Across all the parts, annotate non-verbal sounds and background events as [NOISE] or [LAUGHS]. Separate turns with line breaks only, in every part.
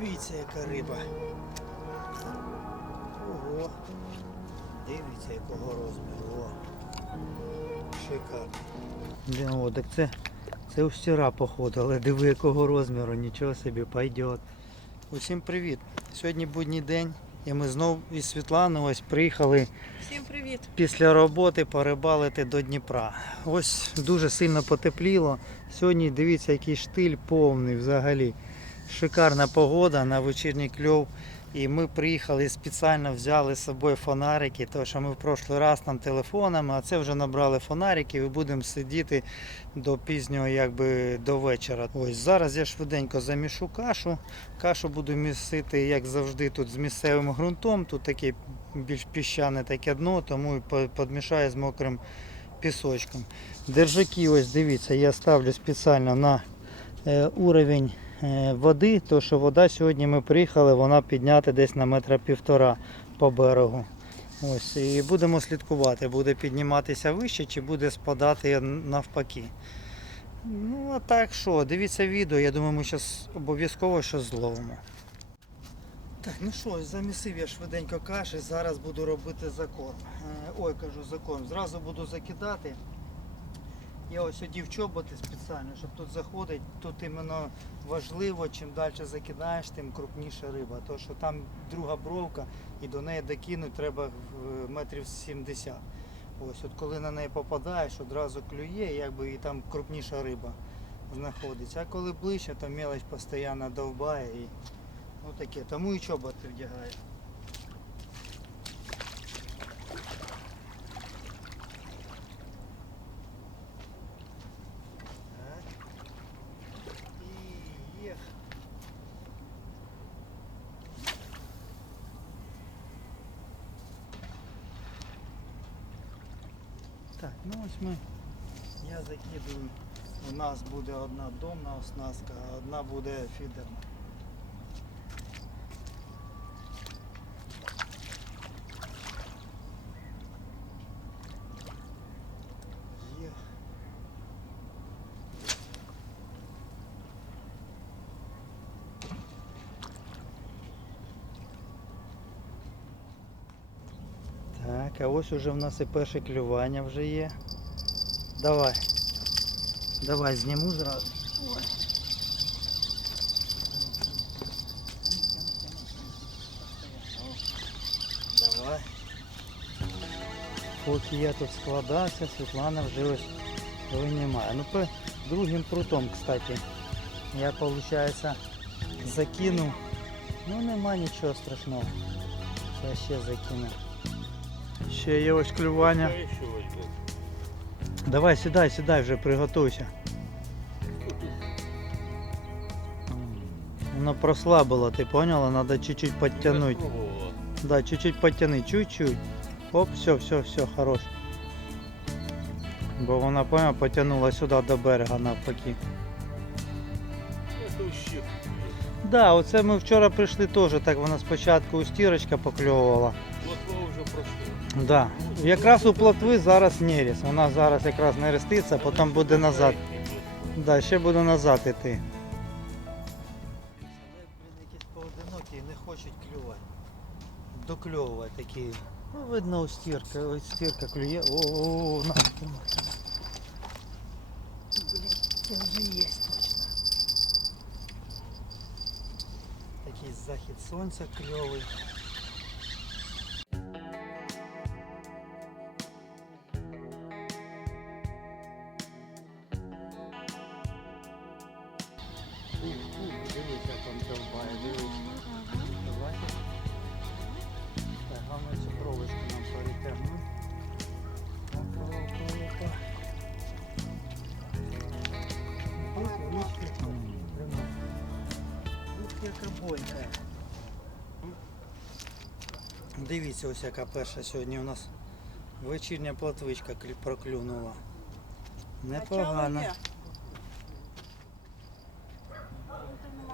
Дивіться, яка риба. Ого. Дивіться, якого розміру. О. Шикарно. Блін, о, так це, це у стіра походу, але диви якого розміру, нічого собі, пойдет. Усім привіт. Сьогодні будній день. І ми знову із Світланою ось приїхали
Всім привіт!
після роботи порибалити до Дніпра. Ось дуже сильно потепліло. Сьогодні дивіться, який штиль повний взагалі. Шикарна погода на вечірній кльов. І ми приїхали спеціально взяли з собою фонарики, тому що ми в прошлий раз там телефонами, а це вже набрали фонарики і будемо сидіти до пізнього, якби до вечора. Ось зараз я швиденько замішу кашу. Кашу буду місити, як завжди, тут з місцевим ґрунтом. Тут таке більш піщане таке дно, тому і підмішаю з мокрим пісочком. Держаки, ось дивіться, я ставлю спеціально на е, уровень води, то що вода сьогодні ми приїхали, вона підняти десь на метра півтора по берегу. Ось, і будемо слідкувати, буде підніматися вище чи буде спадати навпаки. Ну, а так що, дивіться відео, я думаю, ми зараз обов'язково щось зловимо. Так, ну що, замісив я швиденько каші, зараз буду робити закорм. Е, Ой, кажу закорм. Зразу буду закидати. Я ось одів чоботи спеціально, щоб тут заходить. Тут іменно важливо, чим далі закидаєш, тим крупніша риба. Тому що там друга бровка і до неї докинути треба е, метрів 70. Ось, от коли на неї попадаєш, одразу клює, якби і там крупніша риба знаходиться. А коли ближче, то мелочь постійно довбає і ну таке. Тому і чоботи вдягаю. Так. І їх. Так, ну ось ми. Я закидую. У нас буде одна домна оснастка, а одна буде фідерна. Є. Так, а ось уже в нас і перше клювання вже є. Давай. Давай зніму зразу. Ой. Давай. Поки я тут складався, Світлана вже ось винімає. Ну, по другим прутом, кстати, я, виходить, закинув. Ну, нема нічого страшного. Зараз ще закину. Ще є ось клювання. Давай сідай, сідай вже, приготуйся. Воно прослабило, ти поняла? Надо чуть-чуть подтянуть. Да, чуть-чуть подтяни, чуть-чуть. Оп, все, все, все, хорош. Бо вона, поняла, потягнула сюди до берега навпаки. Да, оце ми вчора прийшли теж, так вона спочатку у стірочка покльовувала. Да. Якраз у плотви зараз неріс. Вона зараз якраз нереститься, потім буде назад. Да, ще буду назад іти. Блін, якісь поодинокі не хочуть клювати. Докльовувати такі. Ну, видно, у стірка, ось стірка клює. О, на. Блін, це вже є точно. Такий захід сонця кльовий. Яка бойка. Дивіться, ось яка перша сьогодні у нас вечірня платвичка проклюнула. Непогано.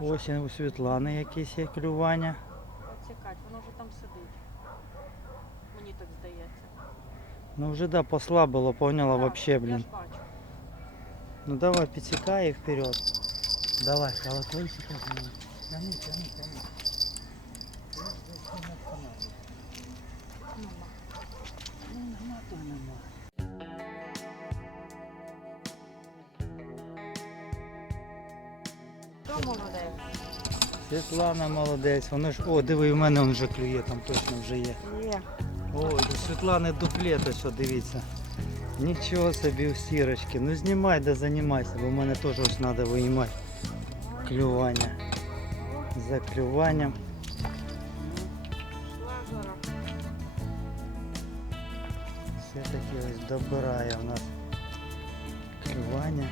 Ось у Світлани якесь є клювання.
Оцікать, воно вже там сидить. Мені так здається.
Ну вже да, послабило, поняла вообще, блін. Ну давай, підсікай і вперед. Давай, колокольчик. Тяни, тяни, тяни.
Хто молодець?
Світлана молодець, воно ж. О, диви, в мене він вже клює, там точно вже є.
Є.
Ой, у Світлани дуплет, ось, о, дивіться. Нічого собі у сірочки. Ну знімай да займайся, бо в мене теж ось треба виймати. Клювання. За клюванням.
Шла зараз.
Все-таки ось добирає у нас клювання.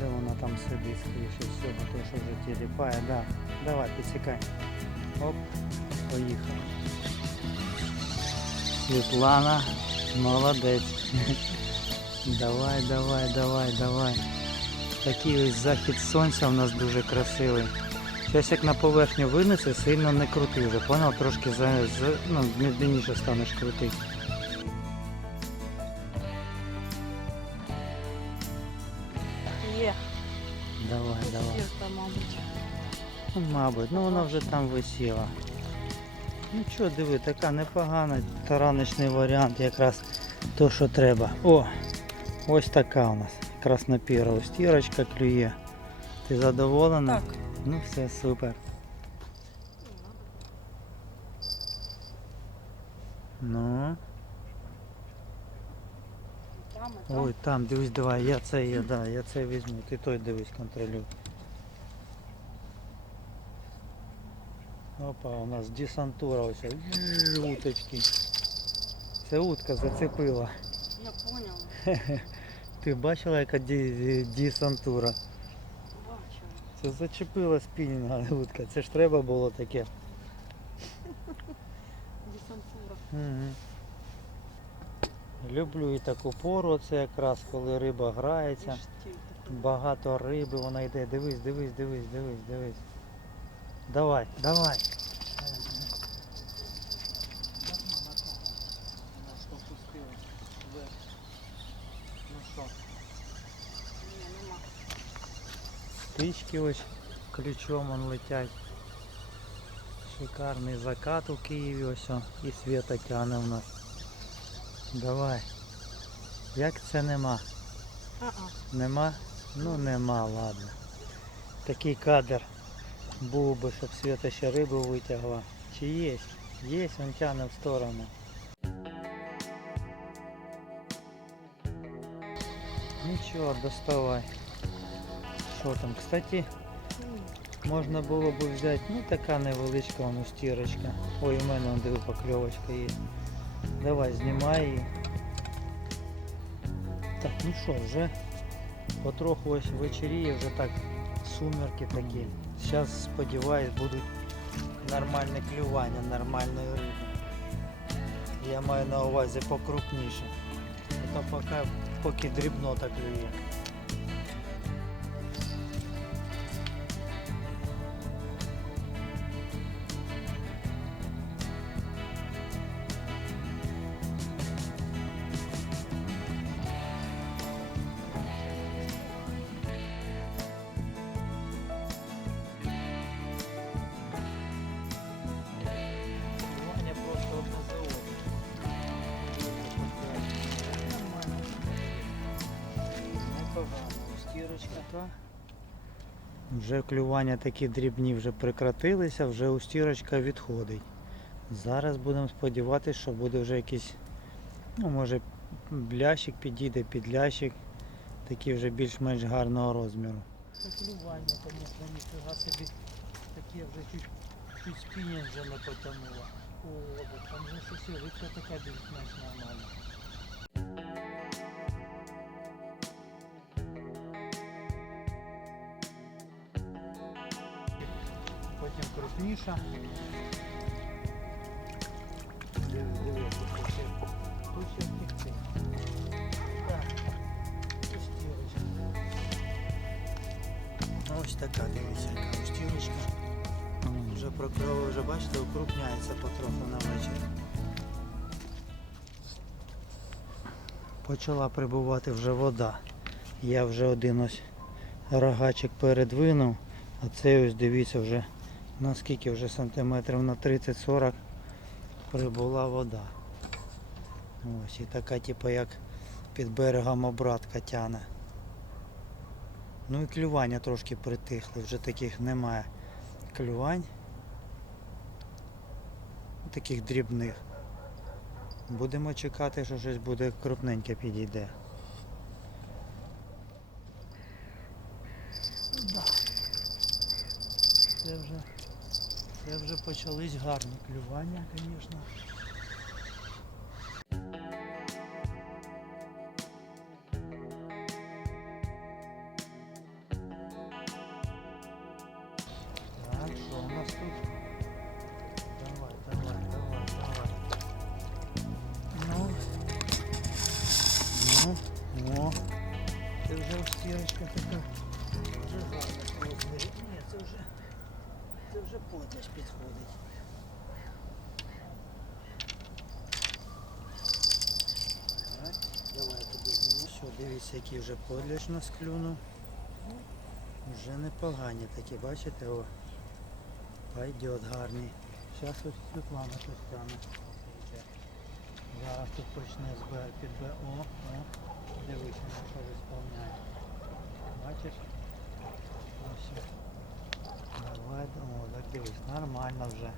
Де вона там сидить, скоріше всього, то що вже тіліпає. Да. Давай, підсікай. Оп, поїхали. Світлана, молодець. [LAUGHS] Давай, давай, давай, давай. Такий ось захід сонця у нас дуже красивий. Зараз як на поверхню винесе, сильно не крути вже, понял? Трошки за, за, ну, медленніше станеш крутити.
Є.
Давай, давай.
Сірка, мабуть.
Ну, мабуть, ну вона вже там висіла. Ну що, диви, така непогана, тараничний варіант, якраз то, що треба. О, ось така у нас. Краснопіра стірочка клює. Ти задоволена?
Так.
Ну все, супер. Ну.
Там, і там.
Ой, там, дивись, давай, я це є, да, я це візьму, ти той дивись, контролюй. Опа, у нас десантура ось. Жжж, Уточки. Це утка зацепила.
Я поняла. [LAUGHS]
Ти бачила, яка ді- десантура?
Бачила.
Це зачепила спінінга [LAUGHS] утка. Це ж треба було таке.
Десантура.
Угу. Люблю і таку пору, це якраз коли риба грається. Багато риби, вона йде. Дивись, дивись, дивись, дивись, дивись. Давай, давай.
Ну що?
Ні, нема.
Птички ось ключом он летять. Шикарний закат у Києві ось о, і світа тяне в нас. Давай. Як це нема?
А-а.
Нема? Ну нема, ладно. Такий кадр був би, щоб Свята ще рибу витягла. Чи є? Є, він тягне в сторону. Нічого, доставай. Що там? Кстати, можна було б взяти, ну така невеличка воно стірочка. Ой, у мене он диви покльовочка є. Давай, знімай її. Так, ну що, вже потроху ось вечеріє, вже так сумерки такі. Зараз сподіваюсь будуть нормальне клювання, нормальної риби. Я маю на увазі покрупніше. То поки, поки дрібнота клює. Вже клювання такі дрібні вже прекратилися, вже устірочка відходить. Зараз будемо сподіватися, що буде вже якийсь, ну може блящик підійде, підлящик, такий вже більш-менш гарного розміру. Це клювання, звісно, ніфіга собі таке вже чуть, чуть спінінг вже не потягнуло. О, там вже щось рибка така більш-менш нормальна. Потім крупніша. Дивись, дивись, тут ще. Так, ось. Така, дивіться, яка устірочка. Вже прокрова, вже бачите, укрупняється потроху на вечір. почала прибувати вже вода. Я вже один ось рогачик передвинув, а цей ось дивіться вже наскільки вже сантиметрів на 30-40 прибула вода. Ось і така типу як під берегом обратка тяне. Ну і клювання трошки притихли, вже таких немає клювань. Таких дрібних. Будемо чекати, що щось буде крупненьке підійде. Да. Це вже, це вже почались гарні клювання, звісно. Це вже подляж підходить. Давай тобі. Все, дивіться, який вже подляж нас клюнув. Вже непогані такі, бачите, о. Пойдет гарний. Зараз ось Світлана щось. Зараз тут почне з Б під Б. О, о. На що висповняє. Бачиш? Ось. Давай, так дивись, нормально вже.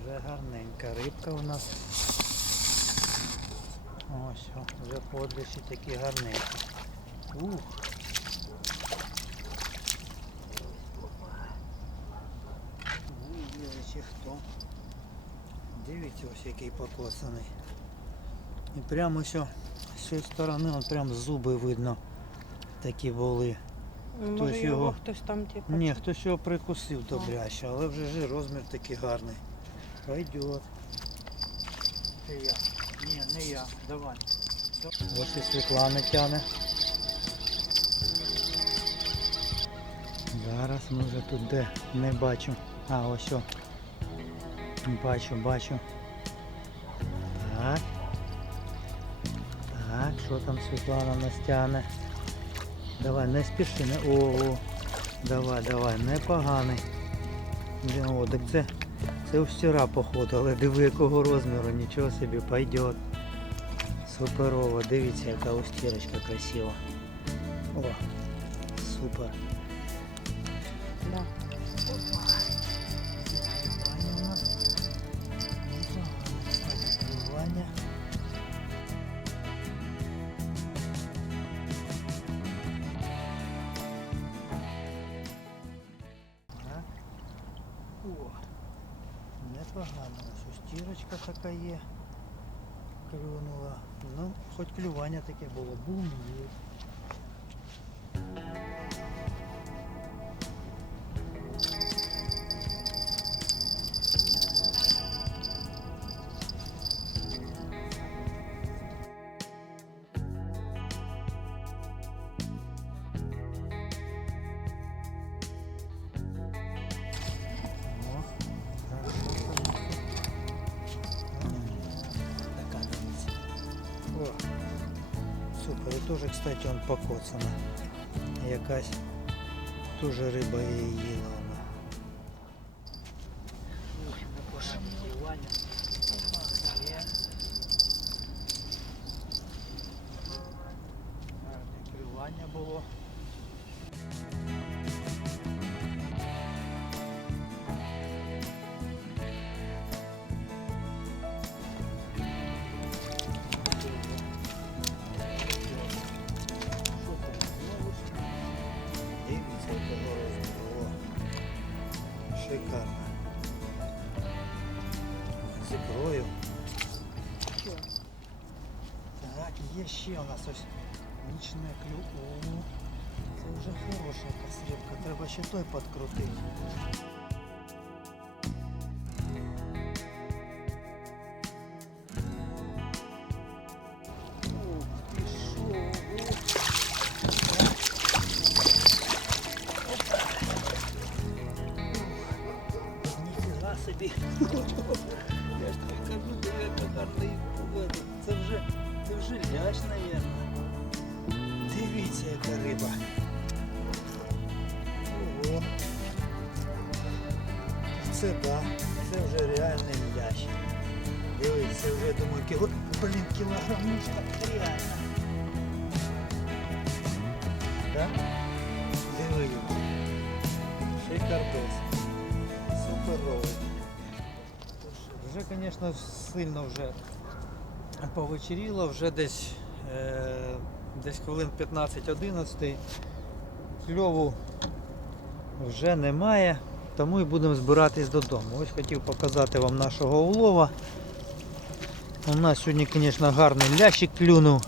Вже гарненька рибка у нас. Ось, вже подліші такі гарненькі. Ух. Виділи чи хто. Дивіться ось який покосаний. І прямо о, з цієї сторони он прям зуби видно такі були.
Може
Хтось
його
його-
хтось там типу.
Ні, хтось його прикусив добряще, але вже ж розмір такий гарний. Пойдет. Це я. Ні, не я. Давай. Ось і Світлана тяне. Зараз ми вже тут де не бачу. А, ось о. Бачу, бачу. Так. Так, що там Світлана нас тяне? Давай, не спіши, не. О, о. Давай, давай, непоганий. О, так це, це вчора походу, але диви якого розміру, нічого собі, пойдет. Суперово, дивіться, яка устірочка красива. О, супер. Непогано. Ось стірочка така є. Клюнула. Ну, хоч клювання таке було. Бум є. Теж, кстати, он покоцана. Якась теж риба її їла нас ось нічне клю. Це вже хороша якась. Треба ще той підкрутити. Кіло... Блін, кілограмушка, реально. Да? Диви, який. Шикардос. Суперовий. Вже, звісно, сильно вже повечеріло, вже десь, е, десь хвилин 15-11. Кльову вже немає, тому і будемо збиратись додому. Ось хотів показати вам нашого улова. У нас сьогодні, звісно, гарний лящик клюнув.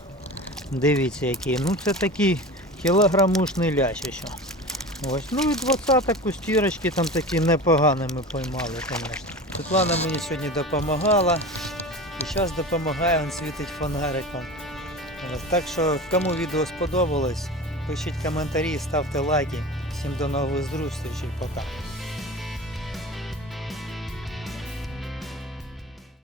Дивіться який. Ну це такий кілограмушний лящ ще. Ось. Ну і двадцята кустірочки там такі непогані ми поймали, звісно. Світлана мені сьогодні допомагала. І зараз допомагає, він світить фонариком. Так що кому відео сподобалось, пишіть коментарі, ставте лайки. Всім до нових зустрічей, пока.